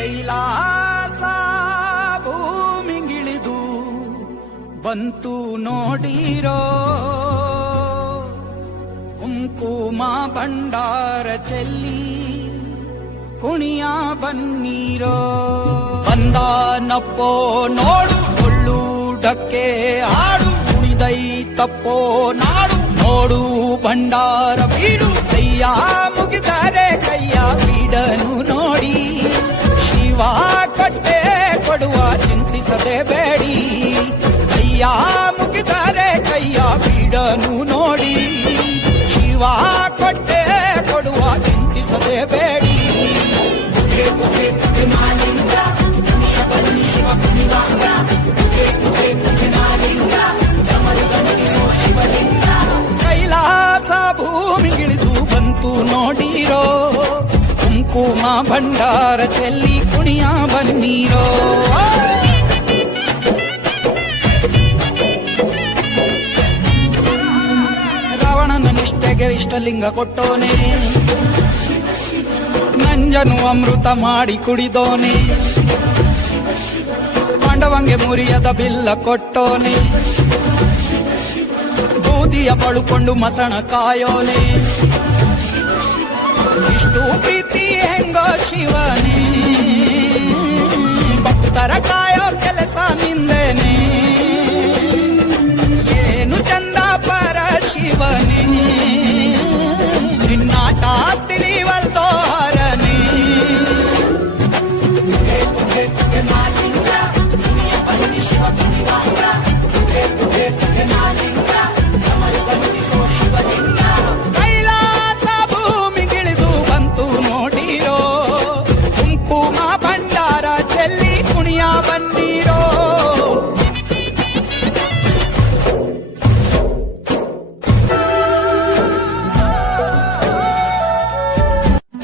ಕೈಲಾಸ ಭೂಮಿಗಿಳಿದು ಬಂತು ನೋಡಿರೋ, ಕುಂಕುಮ ಭಂಡಾರ ಚೆಲ್ಲಿ ಕುಣಿಯ ಬನ್ನೀರೋ. ಬಂದನಪ್ಪೋ ನೋಡು ಕೊಳ್ಳುಡಕ್ಕೆ ಹಾಡು, ಕುಣಿದೈತಪ್ಪೋ ನಾಡು ನೋಡು ಭಂಡಾರ ಬೀಡು. ಕೈಯ ಮುಗಿದರೆ ಕೈಯ ಬೀಡನು ನೋಡಿ, ಶಿವ ಕಟ್ಟೆ ಕೊಡುವ ಚಿಂತಿಸದೆ ಬೇಡಿ. ಕೈಯ ಮುಗಿದರೆ ಕೈಯ ಬೀಡನು ನೋಡಿ, ಶಿವ ಕಟ್ಟೆ ಕೊಡುವ ಚಿಂತಿಸದೆ ಬೇಡಿ. ಕೈಲಾಸ ಭೂಮಿಗಿಳಿದು ಬಂತು ನೋಡಿರೋ, ಕುಂಕುಮ ಭಂಡಾರ ಚೆಲ್ಲಿ ಕುಣಿಯ ಬನ್ನೀರೋ. ರಾವಣನ ನಿಷ್ಠೆಗೆ ಇಷ್ಟಲಿಂಗ ಕೊಟ್ಟೋನೆ, ನಂಜನು ಅಮೃತ ಮಾಡಿ ಕುಡಿದೋನೆ. ಪಾಂಡವಂಗೆ ಮುರಿಯದ ಬಿಲ್ಲ ಕೊಟ್ಟೋನೆ, ಬೂದಿಯ ಬಳುಕೊಂಡು ಮಸಣ ಕಾಯೋನೆ. ಇಷ್ಟು ಪ್ರೀತಿ ಹೆಂಗೋ ಶಿವನೇ, ಭಕ್ತರ ಕಾಯೋ ಕೆಲಸ ನಿಂದೇನೆ. ಏನು ಚಂದ ಪರ ಶಿವನೇ, ನಿನ್ನಾಟ ತಿಳಿವಲ್ದೋ ಹರನೇ. ಕೈಲಾಸ ಭೂಮಿಗಿಳಿದು ಬಂತು ನೋಡಿರೋ, ಕುಂಕುಮ ಭಂಡಾರ ಚೆಲ್ಲಿ ಕುಣಿಯ ಬನ್ನೀರೋ.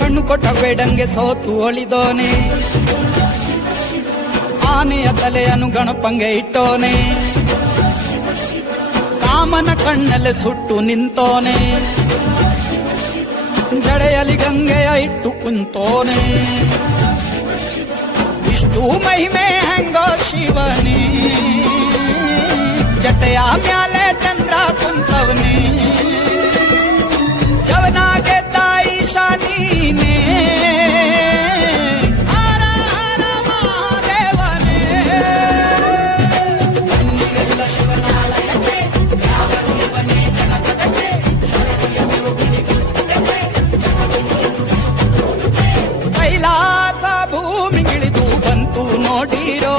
ಕಣ್ಣು ಕೊಟ್ಟ ಬೇಡಂಗೆ ಸೋತು ಒಳಿದೋನೆ, ಆನೆಯ ತಲೆಯನ್ನು ಗಣಪಂಗೆ ಇಟ್ಟೋನೆ. ಕಾಮನ ಕಣ್ಣಲ್ಲಿ ಸುಟ್ಟು ನಿಂತೋನೆ, ಜಡೆಯಲ್ಲಿ ಗಂಗೆಯ ಇಟ್ಟು ಕುಂತೋನೆ. ಇಷ್ಟು ಮಹಿಮೆ ಹೆಂಗೋ ಶಿವನೇ, ಜಟೆಯ ಮ್ಯಾಲೆ ಚಂದ್ರ ಕುಂತವನೇ. ಜವನಾಗೆ ತಾಯಿ ಶಾಲೀನೇ, ಕೈಲಾಸ ಭೂಮಿಗಿಳಿದು ಬಂತು ನೋಡಿರೋ,